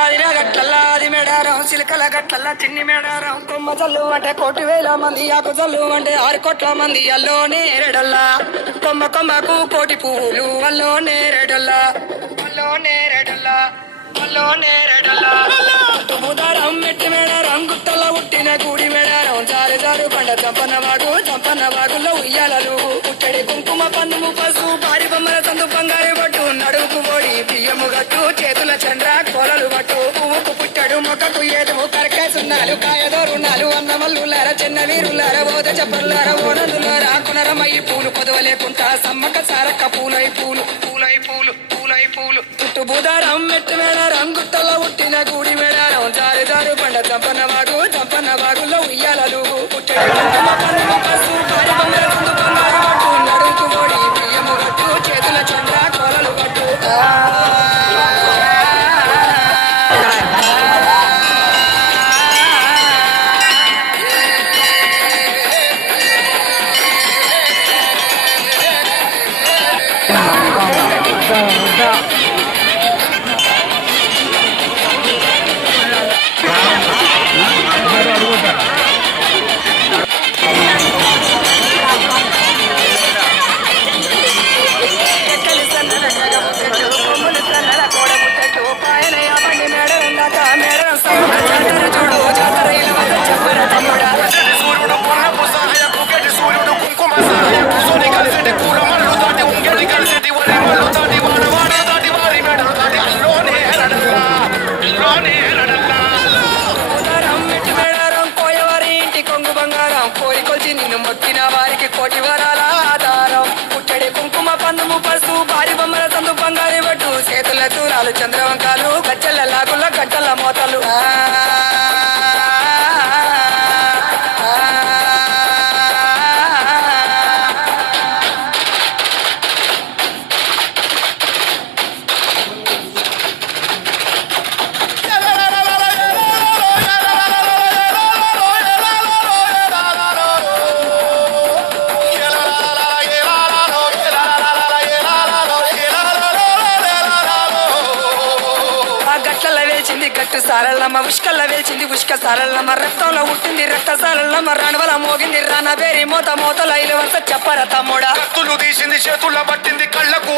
ఆదిన గట్లల్లా ఆది మేడారం చిలకల గట్లల్లా చిన్ని మేడారం కొమ్మ జల్లు అంటే 1,000 మంది ఆకు జల్లు అంటే 6 కోట్ల మంది అల్లో నేరడల్లా కొమ్మ కొమ్మకు 1,000,000 పువ్వులు అల్లో నేరడల్లా అల్లో నేరడల్లా అల్లో నేరడల్లా తుముదారం మెట్టి మేడారం గుట్టలో పుట్టిన గుడి మేడారం జారు జారు పండ చంపన్న వాగుల్లో ఉయ్యాలలు పుట్టడి కుంకుమ పన్నుము పసు పారి బొమ్మల సందు బంగారు పట్టు నడువుకు ఓడి బియ్యము గట్టు చేతుల చంద్ర కోలలు పట్టు పువ్వుకు పుట్టడు మొక్కకు ఏదు కరకేసున్నాలు కాయదోరున్నాలు అన్నమల్లులార చిన్న వీరులార ఓద చెప్పర్లార ఓనందులార కొనరమయ్యి పూలు కొదవ లేకుంటా సమ్మక సారక్క పూలై పూలు పూలై పూలు పూలై పూలు చుట్టు బుధారం మెట్టు మేడారం గుట్టలో పుట్టిన గుడి మేడారం జారు జారు పండ చంపన్న వాగుల్లో ఉయ్యాలలు పుట్టడి కుంకుమ పన్నుము పసు పారి బొమ్మల సందు బంగారు పట్టు నడువుకు ఓడి బియ్యము గట్టు చేతుల చంద్ర కోలలు పట్టు నిన్ను మొక్కిన వారికి 1,000,000 వరాల ఆధారం పుట్టడి కుంకుమ పన్నుము పసు భారీ బొమ్మల సందు బంగారు పట్టు చేతుల దూరాలు చంద్రవంకాలు గచ్చల లాగుల గట్టల మోతలు గట్టు సారల్లమ్మ ఉష్కల్ల వేచింది ఉష్క సారల్లమ్మ రక్తంలో ఉట్టింది రక్త సారల్లమ్మ రణవల మోగింది రానబేరి మోతల ఇలు వరుస చెప్పర తమ్ముడా కత్తులు తీసింది చేతుల పట్టింది కళ్ళకు